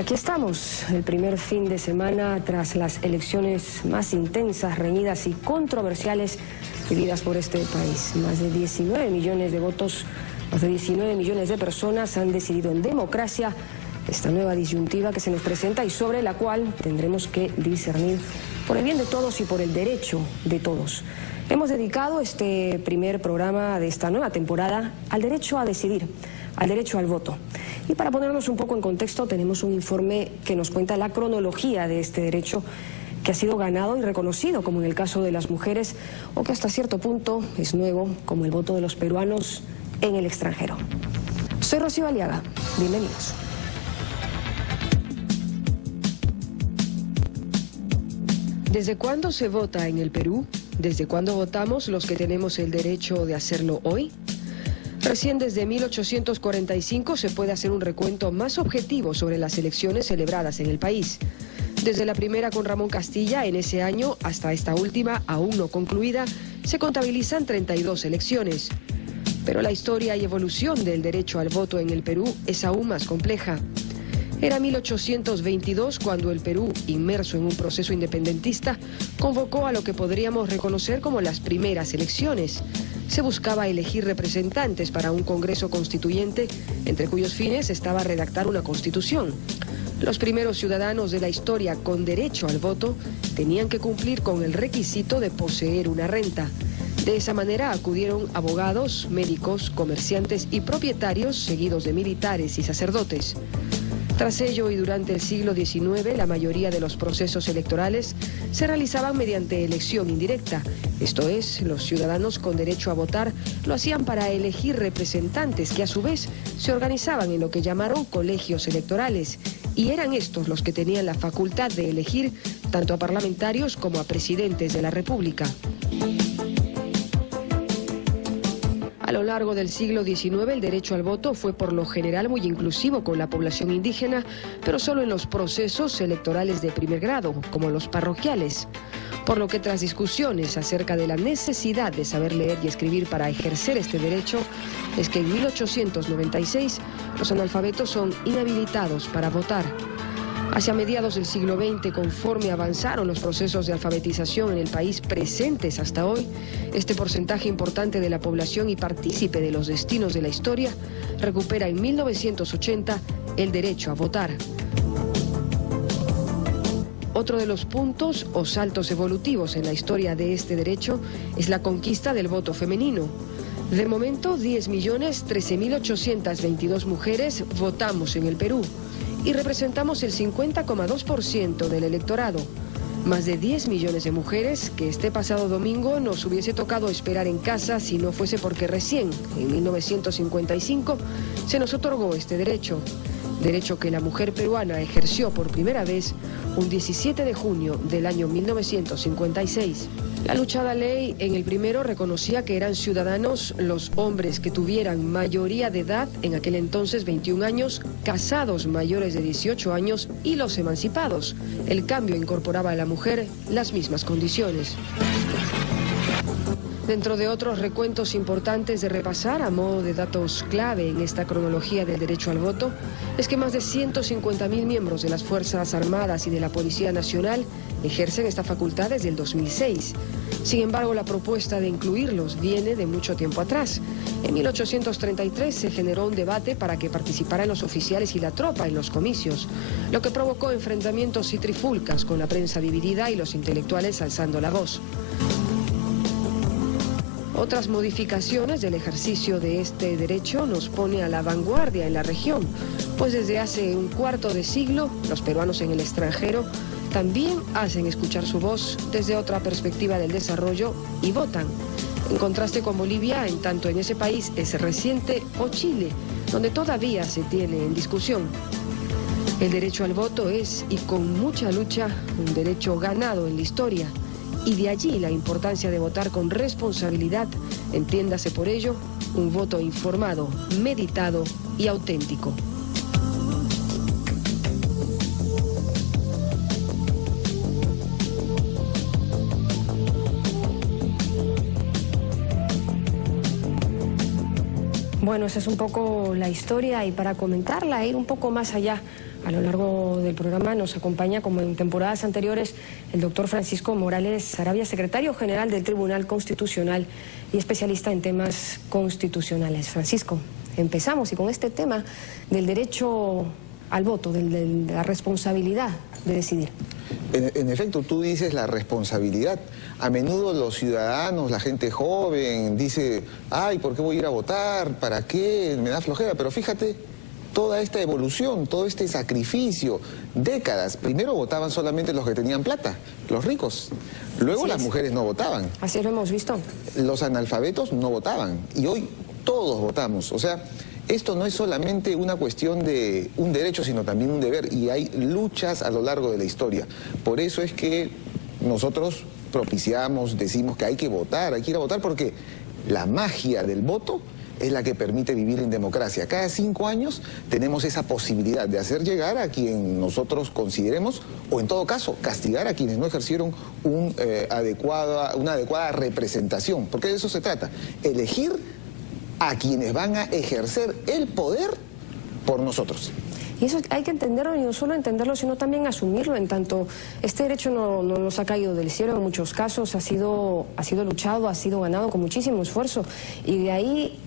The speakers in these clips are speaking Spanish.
aquí estamos, el primer fin de semana tras las elecciones más intensas, reñidas y controversiales vividas por este país. Más de 19 millones de votos, más de 19 millones de personas han decidido en democracia esta nueva disyuntiva que se nos presenta y sobre la cual tendremos que discernir por el bien de todos y por el derecho de todos. Hemos dedicado este primer programa de esta nueva temporada al derecho a decidir, al derecho al voto. Y para ponernos un poco en contexto, tenemos un informe que nos cuenta la cronología de este derecho que ha sido ganado y reconocido, como en el caso de las mujeres, o que hasta cierto punto es nuevo, como el voto de los peruanos en el extranjero. Soy Rocío Aliaga, bienvenidos. ¿Desde cuándo se vota en el Perú? ¿Desde cuándo votamos los que tenemos el derecho de hacerlo hoy? Recién desde 1845 se puede hacer un recuento más objetivo sobre las elecciones celebradas en el país. Desde la primera con Ramón Castilla en ese año hasta esta última, aún no concluida, se contabilizan 32 elecciones. Pero la historia y evolución del derecho al voto en el Perú es aún más compleja. Era 1822 cuando el Perú, inmerso en un proceso independentista, convocó a lo que podríamos reconocer como las primeras elecciones. Se buscaba elegir representantes para un Congreso Constituyente, entre cuyos fines estaba redactar una Constitución. Los primeros ciudadanos de la historia con derecho al voto tenían que cumplir con el requisito de poseer una renta. De esa manera acudieron abogados, médicos, comerciantes y propietarios, seguidos de militares y sacerdotes. Tras ello y durante el siglo XIX, la mayoría de los procesos electorales se realizaban mediante elección indirecta. Esto es, los ciudadanos con derecho a votar lo hacían para elegir representantes que a su vez se organizaban en lo que llamaron colegios electorales. Y eran estos los que tenían la facultad de elegir tanto a parlamentarios como a presidentes de la República. A lo largo del siglo XIX, el derecho al voto fue por lo general muy inclusivo con la población indígena, pero solo en los procesos electorales de primer grado, como los parroquiales. Por lo que tras discusiones acerca de la necesidad de saber leer y escribir para ejercer este derecho, es que en 1896 los analfabetos son inhabilitados para votar. Hacia mediados del siglo XX, conforme avanzaron los procesos de alfabetización en el país presentes hasta hoy, este porcentaje importante de la población y partícipe de los destinos de la historia recupera en 1980 el derecho a votar. Otro de los puntos o saltos evolutivos en la historia de este derecho es la conquista del voto femenino. De momento, 10.013.822 mujeres votamos en el Perú y representamos el 50,2% del electorado. Más de 10 millones de mujeres que este pasado domingo nos hubiese tocado esperar en casa si no fuese porque recién, en 1955, se nos otorgó este derecho. Derecho que la mujer peruana ejerció por primera vez un 17 de junio del año 1956. La luchada ley en el primero reconocía que eran ciudadanos los hombres que tuvieran mayoría de edad, en aquel entonces 21 años, casados mayores de 18 años y los emancipados. El cambio incorporaba a la mujer las mismas condiciones. Dentro de otros recuentos importantes de repasar a modo de datos clave en esta cronología del derecho al voto, es que más de 150.000 miembros de las Fuerzas Armadas y de la Policía Nacional ejercen esta facultad desde el 2006. Sin embargo, la propuesta de incluirlos viene de mucho tiempo atrás. En 1833 se generó un debate para que participaran los oficiales y la tropa en los comicios, lo que provocó enfrentamientos y trifulcas con la prensa dividida y los intelectuales alzando la voz. Otras modificaciones del ejercicio de este derecho nos pone a la vanguardia en la región, pues desde hace un cuarto de siglo los peruanos en el extranjero también hacen escuchar su voz desde otra perspectiva del desarrollo y votan. En contraste con Bolivia, en tanto en ese país es reciente, o Chile, donde todavía se tiene en discusión. El derecho al voto es, y con mucha lucha, un derecho ganado en la historia. Y de allí la importancia de votar con responsabilidad, entiéndase por ello, un voto informado, meditado y auténtico. Bueno, esa es un poco la historia y para comentarla, ir un poco más allá, A lo largo del programa nos acompaña, como en temporadas anteriores, el doctor Francisco Morales Sarabia, secretario general del Tribunal Constitucional y especialista en temas constitucionales. Francisco, empezamos y con este tema del derecho al voto, de la responsabilidad de decidir. En efecto, tú dices la responsabilidad. A menudo los ciudadanos, la gente joven, dice, ay, ¿por qué voy a ir a votar? ¿Para qué? Me da flojera. Pero fíjate, toda esta evolución, todo este sacrificio, décadas. Primero votaban solamente los que tenían plata, los ricos. Luego las mujeres no votaban. Así lo hemos visto. Los analfabetos no votaban. Y hoy todos votamos. O sea, esto no es solamente una cuestión de un derecho, sino también un deber. Y hay luchas a lo largo de la historia. Por eso es que nosotros propiciamos, decimos que hay que votar, hay que ir a votar, porque la magia del voto es la que permite vivir en democracia. Cada 5 años tenemos esa posibilidad de hacer llegar a quien nosotros consideremos, o en todo caso, castigar a quienes no ejercieron una adecuada representación, porque de eso se trata, elegir a quienes van a ejercer el poder por nosotros. Y eso hay que entenderlo, y no solo entenderlo, sino también asumirlo, en tanto este derecho no nos ha caído del cielo. En muchos casos ha sido luchado, ha sido ganado con muchísimo esfuerzo, y de ahí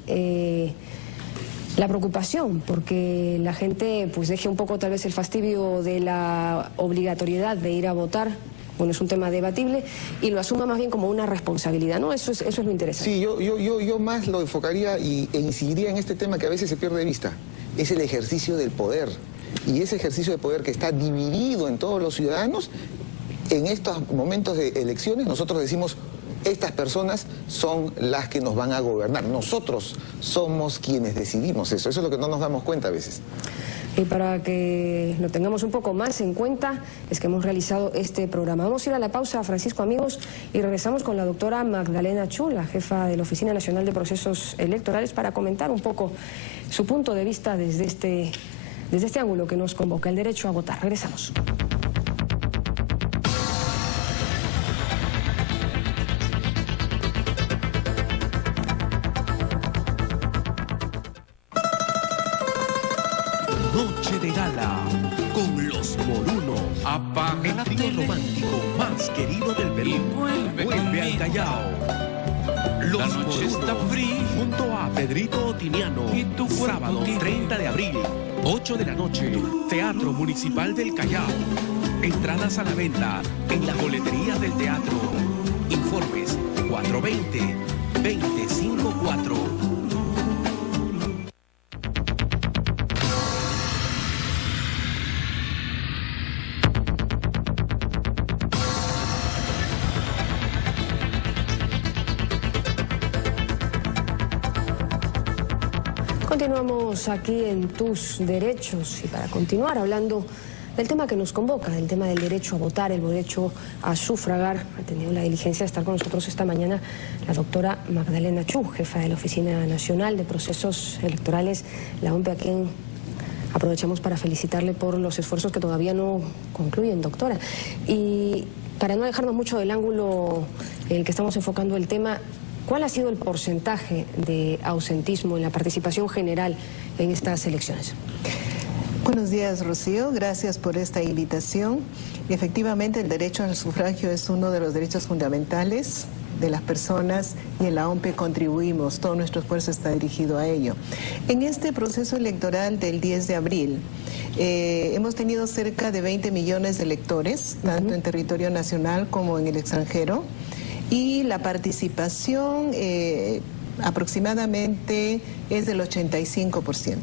la preocupación, porque la gente pues deje un poco tal vez el fastidio de la obligatoriedad de ir a votar. Bueno, es un tema debatible, y lo asuma más bien como una responsabilidad, ¿no? Eso es lo interesante. Sí, yo más lo enfocaría e incidiría en este tema que a veces se pierde de vista. Es el ejercicio del poder. Y ese ejercicio de poder que está dividido en todos los ciudadanos, en estos momentos de elecciones nosotros decimos, estas personas son las que nos van a gobernar. Nosotros somos quienes decidimos eso. Eso es lo que no nos damos cuenta a veces. Y para que lo tengamos un poco más en cuenta, es que hemos realizado este programa. Vamos a ir a la pausa, Francisco, amigos, y regresamos con la doctora Magdalena Chu, la jefa de la Oficina Nacional de Procesos Electorales, para comentar un poco su punto de vista desde este ángulo que nos convoca, el derecho a votar. Regresamos. Noche de gala con los Moruno. El trío romántico más querido del Perú vuelve al Callao. Los Moruno junto a Pedrito Otiniano. Sábado 30 de abril, 8 de la noche, Teatro Municipal del Callao. Entradas a la venta en las boleterías del teatro. Informes 420-254. Continuamos aquí en Tus Derechos, y para continuar hablando del tema que nos convoca, el tema del derecho a votar, el derecho a sufragar, ha tenido la diligencia de estar con nosotros esta mañana la doctora Magdalena Chu, jefa de la Oficina Nacional de Procesos Electorales, la OMPE, a quien aprovechamos para felicitarle por los esfuerzos que todavía no concluyen, doctora. Y para no dejarnos mucho del ángulo en el que estamos enfocando el tema, ¿cuál ha sido el porcentaje de ausentismo en la participación general en estas elecciones? Buenos días, Rocío. Gracias por esta invitación. Efectivamente, el derecho al sufragio es uno de los derechos fundamentales de las personas, y en la OMPE contribuimos, todo nuestro esfuerzo está dirigido a ello. En este proceso electoral del 10 de abril, hemos tenido cerca de 20 millones de electores, tanto en territorio nacional como en el extranjero, y la participación aproximadamente es del 85%.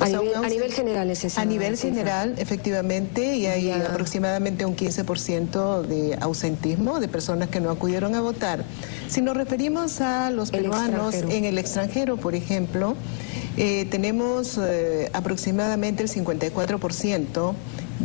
A nivel general es esa. A nivel general, efectivamente, y hay aproximadamente un 15% de ausentismo de personas que no acudieron a votar. Si nos referimos a los peruanos en el extranjero, por ejemplo, tenemos aproximadamente el 54%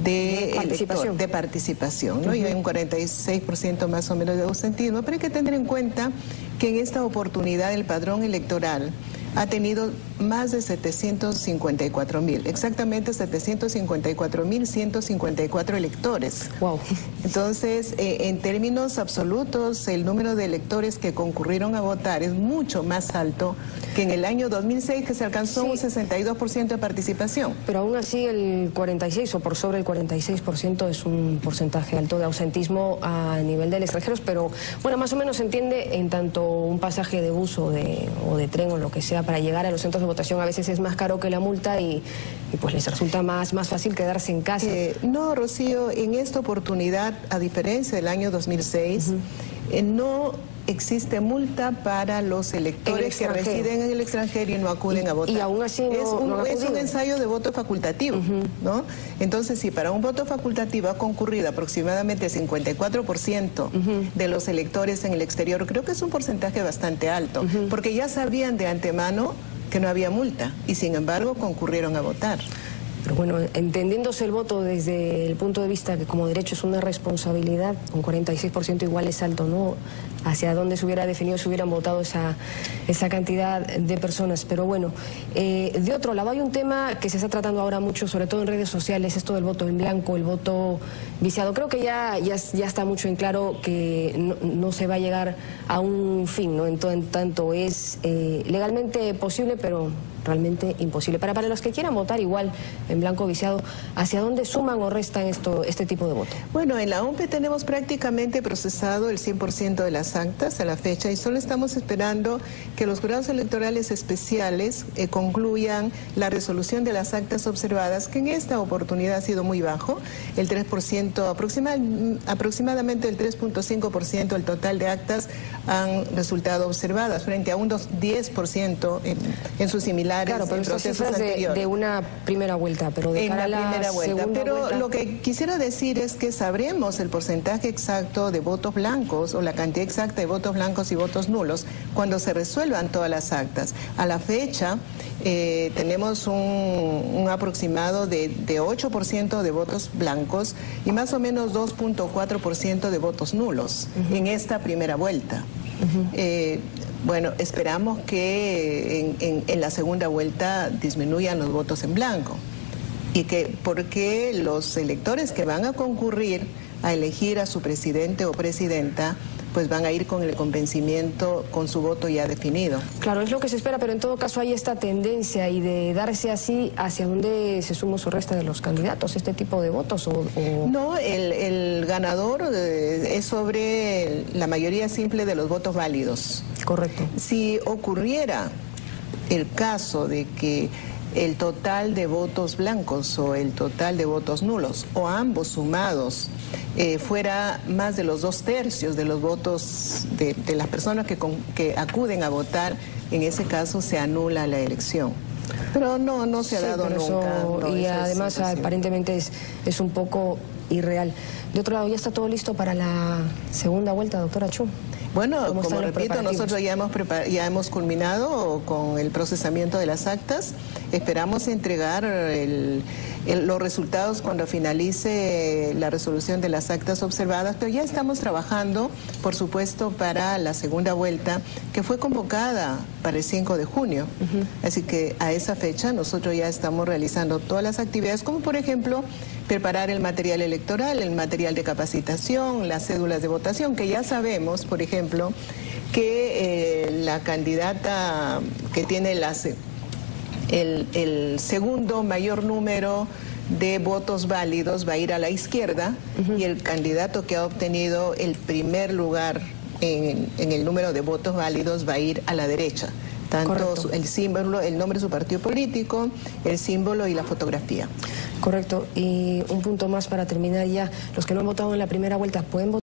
de participación, ¿no? Y hay un 46% más o menos de ausentismo, pero hay que tener en cuenta que en esta oportunidad el padrón electoral ha tenido más de 754.000, exactamente 754.154 electores. Wow. Entonces, en términos absolutos, el número de electores que concurrieron a votar es mucho más alto que en el año 2006, que se alcanzó un 62% de participación. Pero aún así el 46 o por sobre el 46% es un porcentaje alto de ausentismo a nivel de extranjeros, pero bueno, más o menos se entiende en tanto un pasaje de bus o de tren o lo que sea para llegar a los centros de votación a veces es más caro que la multa y pues les resulta más fácil quedarse en casa. No, Rocío, en esta oportunidad, a diferencia del año 2006, no existe multa para los electores que residen en el extranjero y no acuden a votar. Y aún así es un ensayo de voto facultativo, ¿no? Entonces, si para un voto facultativo ha concurrido aproximadamente el 54% de los electores en el exterior, creo que es un porcentaje bastante alto, porque ya sabían de antemano que no había multa y sin embargo concurrieron a votar. Pero bueno, entendiéndose el voto desde el punto de vista que como derecho es una responsabilidad, un 46% igual es alto, ¿no? Hacia dónde se hubiera definido si hubieran votado esa cantidad de personas. Pero bueno, de otro lado hay un tema que se está tratando ahora mucho, sobre todo en redes sociales, esto del voto en blanco, el voto viciado. Creo que ya está mucho en claro que no se va a llegar a un fin, ¿no? En tanto es legalmente posible, pero realmente imposible. Para los que quieran votar igual en blanco viciado, ¿hacia dónde suman o restan este tipo de voto? Bueno, en la OMPE tenemos prácticamente procesado el 100% de las actas a la fecha y solo estamos esperando que los jurados electorales especiales concluyan la resolución de las actas observadas, que en esta oportunidad ha sido muy bajo, el 3%, aproximadamente el 3.5% del total de actas han resultado observadas, frente a un 10% en sus similares. Claro, pero estas cifras de una primera vuelta, pero de cara a la segunda vuelta. Pero lo que quisiera decir es que sabremos el porcentaje exacto de votos blancos o la cantidad exacta de votos blancos y votos nulos cuando se resuelvan todas las actas. A la fecha tenemos un aproximado de 8% de votos blancos y más o menos 2.4% de votos nulos en esta primera vuelta. Bueno, esperamos que en la segunda vuelta disminuyan los votos en blanco porque los electores que van a concurrir a elegir a su presidente o presidenta pues van a ir con el convencimiento, con su voto ya definido. Claro, es lo que se espera, pero en todo caso hay esta tendencia y de darse así hacia dónde se suma o resta de los candidatos, este tipo de votos No, el ganador es sobre la mayoría simple de los votos válidos. Correcto. Si ocurriera el caso de que el total de votos blancos o el total de votos nulos o ambos sumados fuera más de los 2/3 de los votos de las personas que acuden a votar, en ese caso se anula la elección. Pero no se ha dado nunca. Y además aparentemente es un poco irreal. De otro lado, ¿ya está todo listo para la segunda vuelta, doctora Chu? Bueno, como repito, nosotros ya hemos culminado con el procesamiento de las actas. Esperamos entregar los resultados cuando finalice la resolución de las actas observadas, pero ya estamos trabajando, por supuesto, para la segunda vuelta, que fue convocada para el 5 de junio. Así que a esa fecha nosotros ya estamos realizando todas las actividades, como por ejemplo, preparar el material electoral, el material de capacitación, las cédulas de votación, que ya sabemos, por ejemplo, que la candidata que tiene el segundo mayor número de votos válidos va a ir a la izquierda y el candidato que ha obtenido el primer lugar en el número de votos válidos va a ir a la derecha. Tanto el símbolo, el nombre de su partido político, el símbolo y la fotografía. Correcto. Y un punto más para terminar ya. Los que no han votado en la primera vuelta, ¿pueden votar?